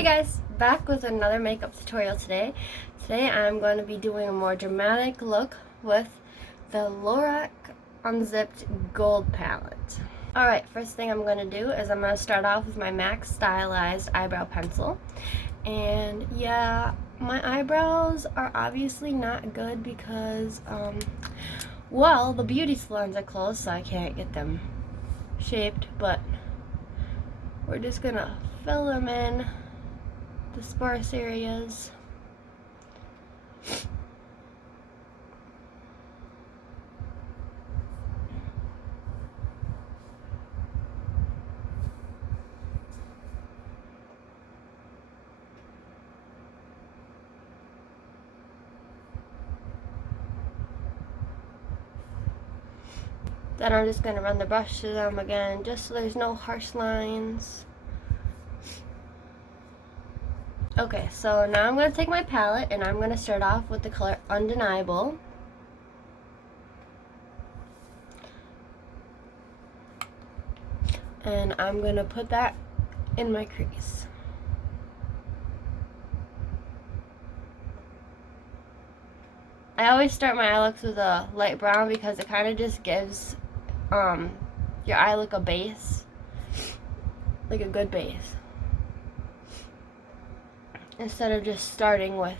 Hey guys, back with another makeup tutorial today. Today I'm going to be doing a more dramatic look with the Lorac Unzipped Gold Palette. Alright, first thing I'm going to do is I'm going to start off with my MAC Stylized Eyebrow Pencil. And yeah, my eyebrows are obviously not good because, well, the beauty salons are closed, so I can't get them shaped, but we're just going to fill them in the sparse areas. Then I'm just going to run the brush through them again just so there's no harsh lines. Okay, so now I'm going to take my palette and I'm going to start off with the color Undeniable. And I'm going to put that in my crease. I always start my eye looks with a light brown because it kind of just gives your eye look a base, like a good base, instead of just starting with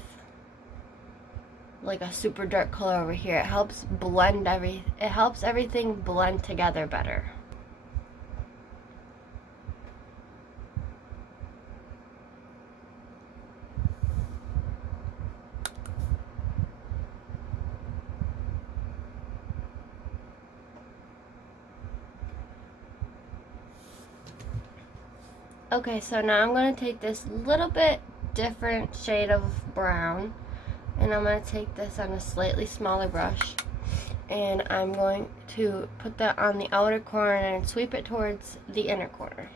like a super dark color over here. It helps blend everything blend together better. Okay, so now I'm going to take this little bit different shade of brown and I'm going to take this on a slightly smaller brush and I'm going to put that on the outer corner and sweep it towards the inner corner.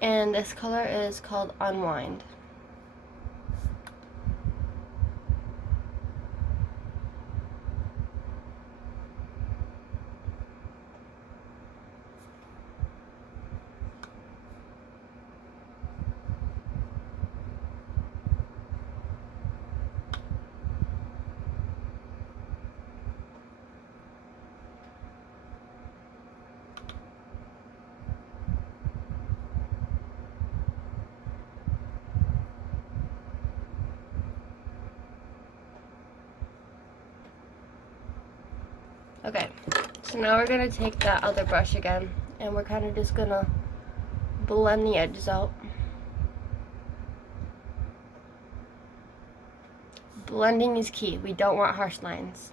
And this color is called Unwind. Okay, so now we're going to take that other brush again and we're kind of just going to blend the edges out. Blending is key. We don't want harsh lines.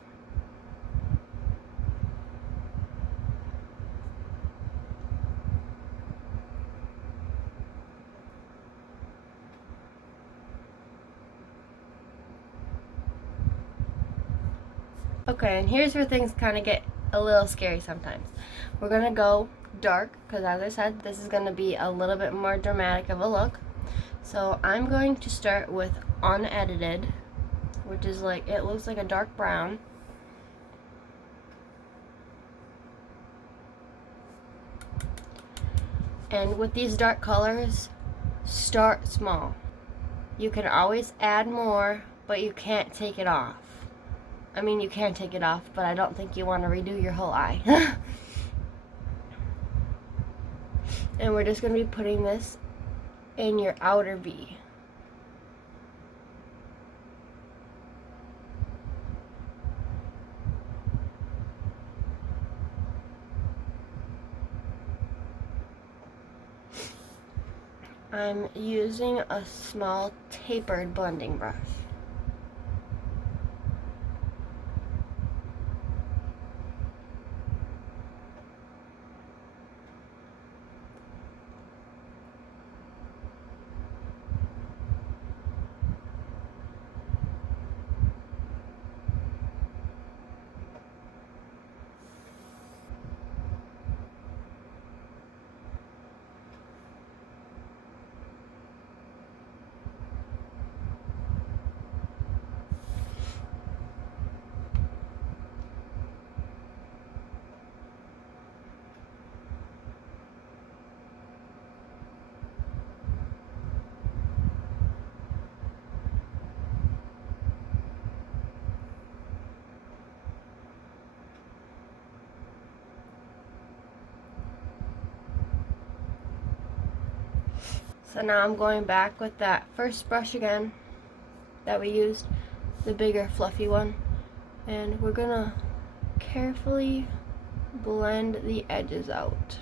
Okay, and here's where things kind of get a little scary sometimes. We're going to go dark because, as I said, this is going to be a little bit more dramatic of a look. So I'm going to start with Unedited, which is like, it looks like a dark brown. And with these dark colors, start small. You can always add more, but you can't take it off. I mean, you can take it off, but I don't think you want to redo your whole eye. And we're just going to be putting this in your outer V. I'm using a small tapered blending brush. So now I'm going back with that first brush again that we used, the bigger fluffy one, and we're gonna carefully blend the edges out.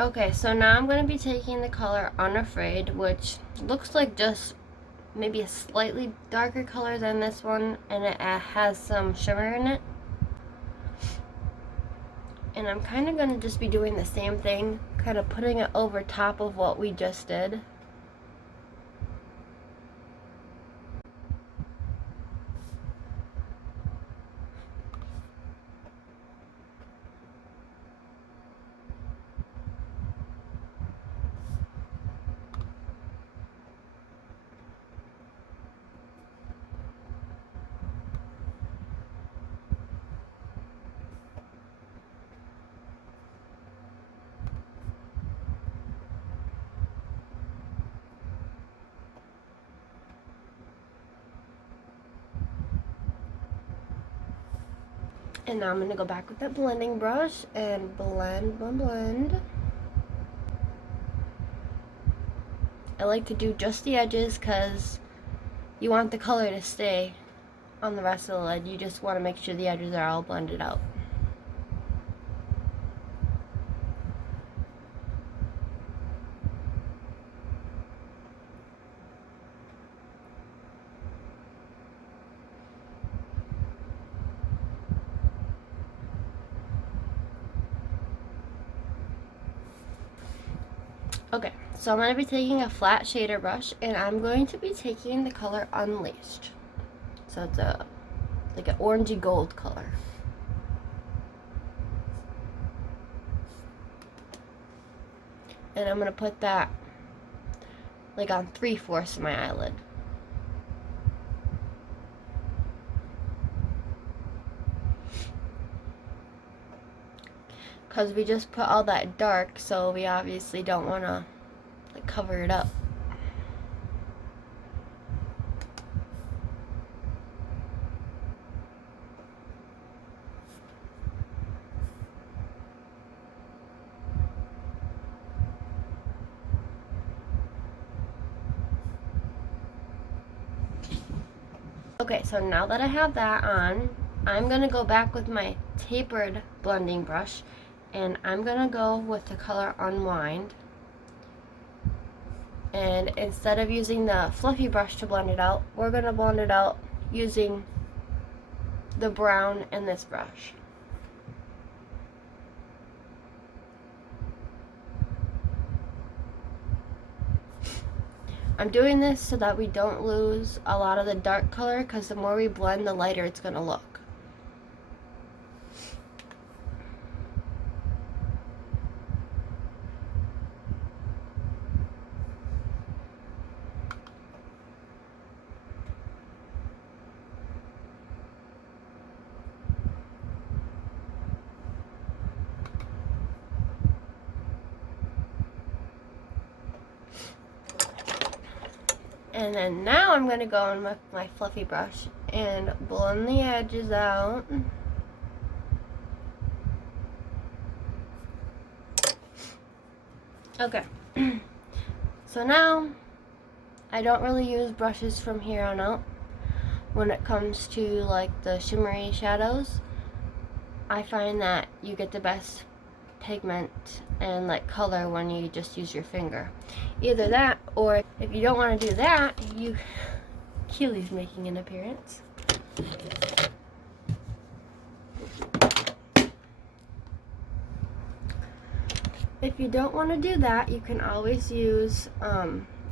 Okay, so now I'm going to be taking the color Unafraid, which looks like just maybe a slightly darker color than this one, and it has some shimmer in it. And I'm kind of going to just be doing the same thing, kind of putting it over top of what we just did. And now I'm going to go back with that blending brush and blend. I like to do just the edges because you want the color to stay on the rest of the lid. You just want to make sure the edges are all blended out. Okay, so I'm going to be taking a flat shader brush, and I'm going to be taking the color Unleashed. So it's like an orangey gold color. And I'm going to put that like on 3/4 of my eyelid. Because we just put all that dark, so we obviously don't want to like cover it up. Okay, so now that I have that on, I'm going to go back with my tapered blending brush, and I'm going to go with the color Unwind. And instead of using the fluffy brush to blend it out, we're going to blend it out using the brown and this brush. I'm doing this so that we don't lose a lot of the dark color, because the more we blend, the lighter it's going to look. And then now I'm going to go in with my fluffy brush and blend the edges out. Okay, so now I don't really use brushes from here on out when it comes to like the shimmery shadows. I find that you get the best pigment and like color when you just use your finger. Either that, or if you don't want to do that, Keely's making an appearance. If you don't want to do that, you can always use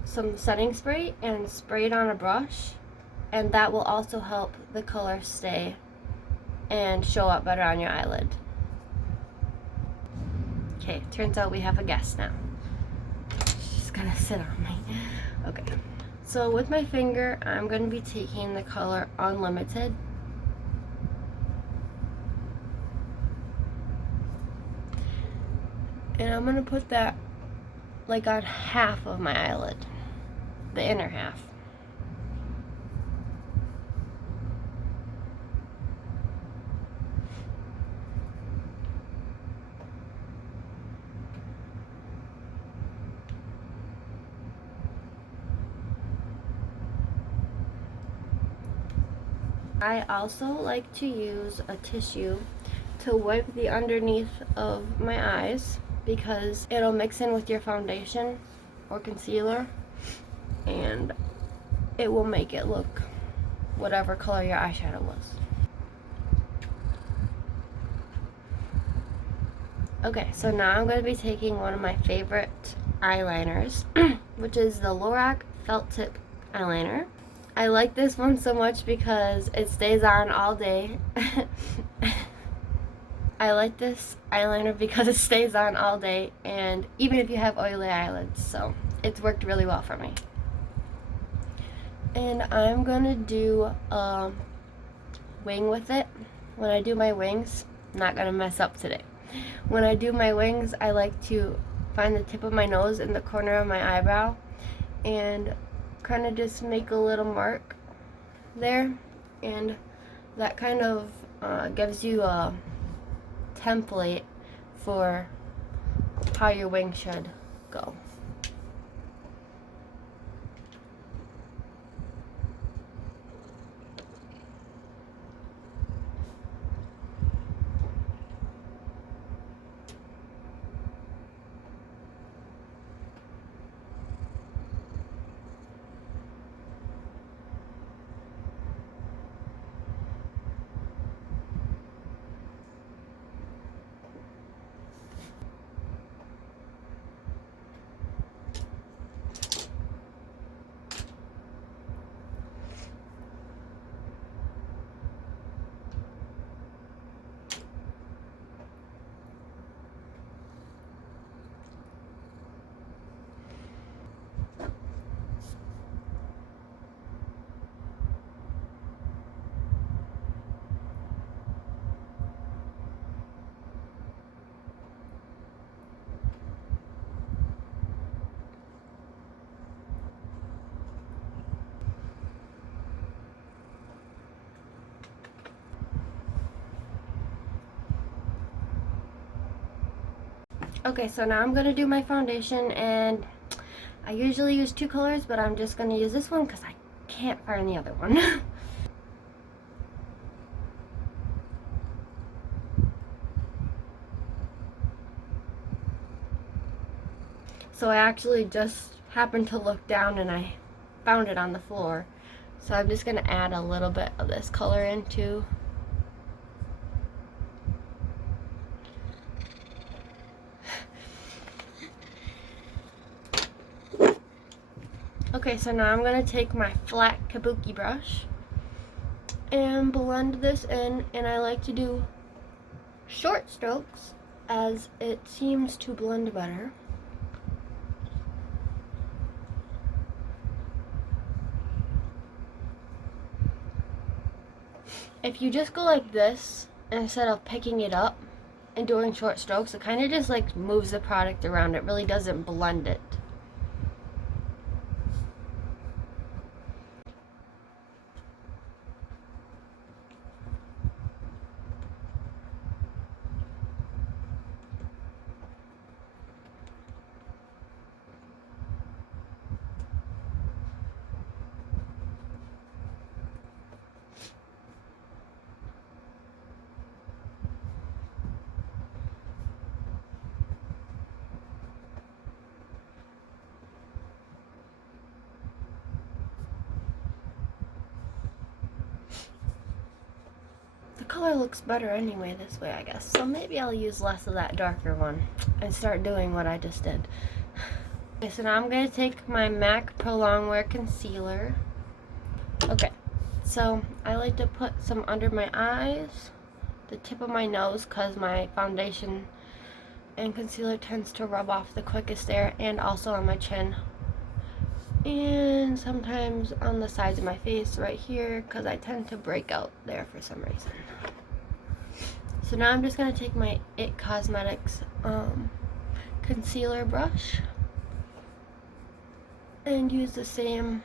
some setting spray and spray it on a brush, and that will also help the color stay and show up better on your eyelid. Okay, turns out we have a guest now. She's gonna sit on me. Okay, So with my finger, I'm going to be taking the color Unlimited. And I'm going to put that like on half of my eyelid, the inner half. I also like to use a tissue to wipe the underneath of my eyes because it'll mix in with your foundation or concealer and it will make it look whatever color your eyeshadow was. Okay, so now I'm going to be taking one of my favorite eyeliners, which is the Lorac Felt Tip eyeliner. I like this one so much because it stays on all day. I like this eyeliner because it stays on all day, and even if you have oily eyelids, so it's worked really well for me. And I'm gonna do a wing with it. When I do my wings, I'm not gonna mess up today. When I do my wings, I like to find the tip of my nose in the corner of my eyebrow and kind of just make a little mark there, and that kind of gives you a template for how your wing should go. Okay, so now I'm going to do my foundation, and I usually use two colors, but I'm just going to use this one because I can't find the other one. So I actually just happened to look down and I found it on the floor. So I'm just going to add a little bit of this color into. Okay, so now I'm going to take my flat kabuki brush and blend this in, and I like to do short strokes as it seems to blend better. If you just go like this instead of picking it up and doing short strokes, it kind of just like moves the product around. It really doesn't blend it. The color looks better anyway this way, I guess. So maybe I'll use less of that darker one and start doing what I just did. Okay, so now I'm going to take my MAC Pro Longwear Concealer. Okay, so I like to put some under my eyes, the tip of my nose, because my foundation and concealer tends to rub off the quickest there, and also on my chin. and sometimes on the sides of my face right here, because I tend to break out there for some reason. So now I'm just going to take my IT Cosmetics concealer brush and use the same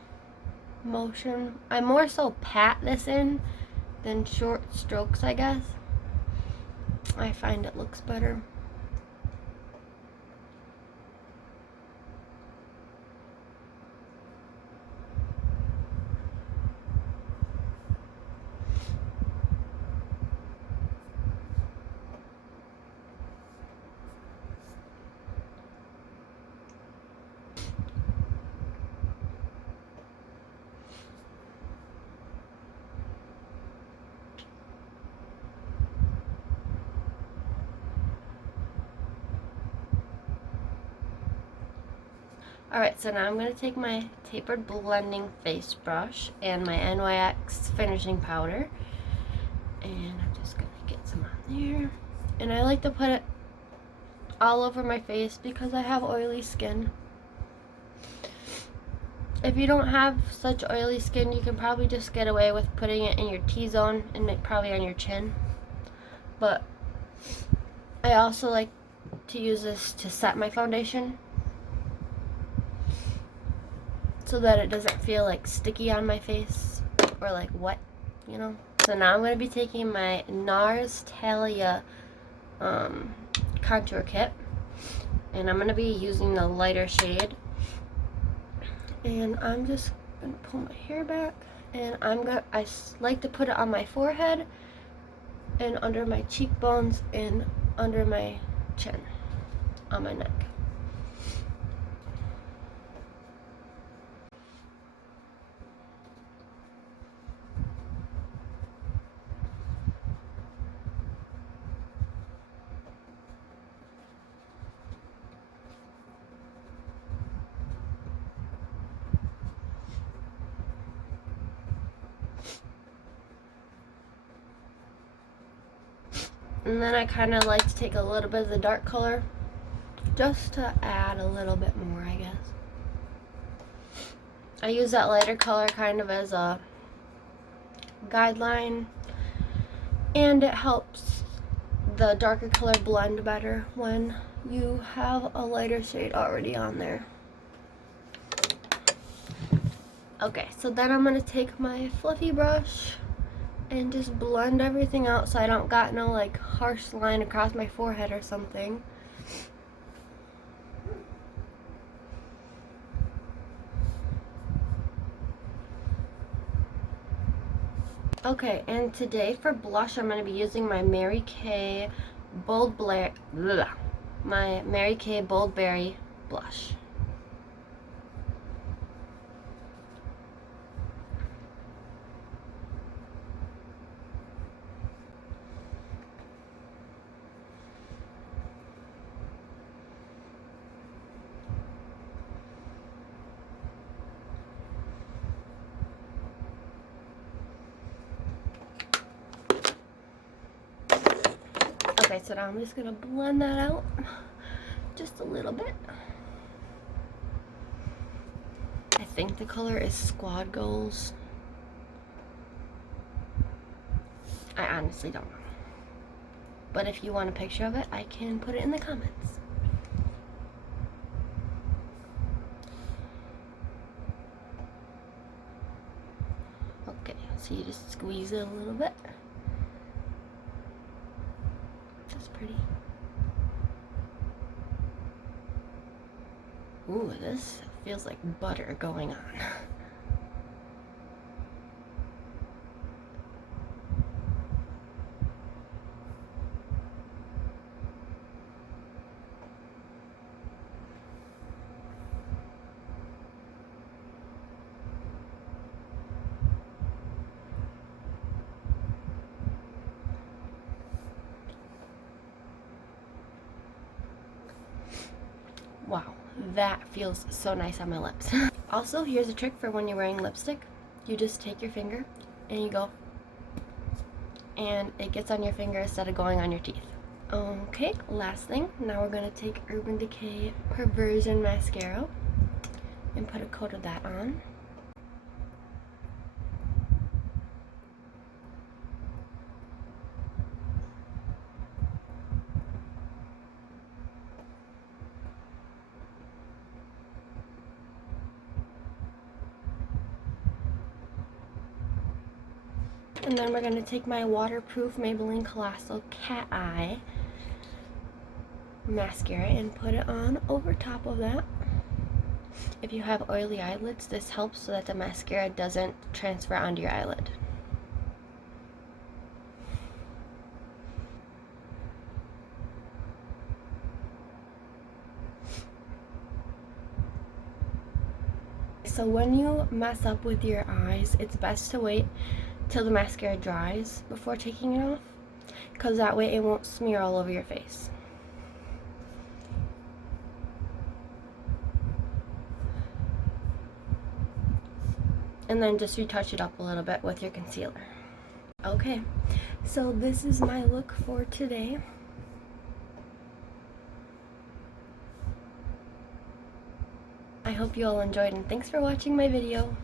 motion. I more so pat this in than short strokes, I guess. I find it looks better. Alright, so now I'm going to take my tapered blending face brush and my NYX finishing powder, and I'm just going to get some on there. And I like to put it all over my face because I have oily skin. If you don't have such oily skin, you can probably just get away with putting it in your T-zone and probably on your chin. But I also like to use this to set my foundation, so that it doesn't feel like sticky on my face or like wet, you know. So now I'm going to be taking my NARS Talia contour kit, and I'm going to be using the lighter shade, and I'm just going to pull my hair back, and I like to put it on my forehead and under my cheekbones and under my chin, on my neck. And then I kind of like to take a little bit of the dark color just to add a little bit more, I guess. I use that lighter color kind of as a guideline, and it helps the darker color blend better when you have a lighter shade already on there. Okay, so then I'm going to take my fluffy brush and just blend everything out so I don't got no like harsh line across my forehead or something. Okay, and today for blush I'm going to be using my Mary Kay Bold Berry blush. Okay, so now I'm just going to blend that out just a little bit. I think the color is Squad Goals. I honestly don't know. But if you want a picture of it, I can put it in the comments. Okay, so you just squeeze it a little bit. That's pretty. Ooh, this feels like butter going on. Wow, that feels so nice on my lips. Also, here's a trick for when you're wearing lipstick. You just take your finger and you go, and it gets on your finger instead of going on your teeth. Okay, last thing. Now we're going to take Urban Decay Perversion Mascara. and put a coat of that on. And then we're going to take my waterproof Maybelline Colossal Cat Eye mascara and put it on over top of that. If you have oily eyelids, this helps so that the mascara doesn't transfer onto your eyelid. So when you mess up with your eyes, it's best to wait till the mascara dries before taking it off, because that way it won't smear all over your face. And then just retouch it up a little bit with your concealer. Okay, so this is my look for today. I hope you all enjoyed, and thanks for watching my video.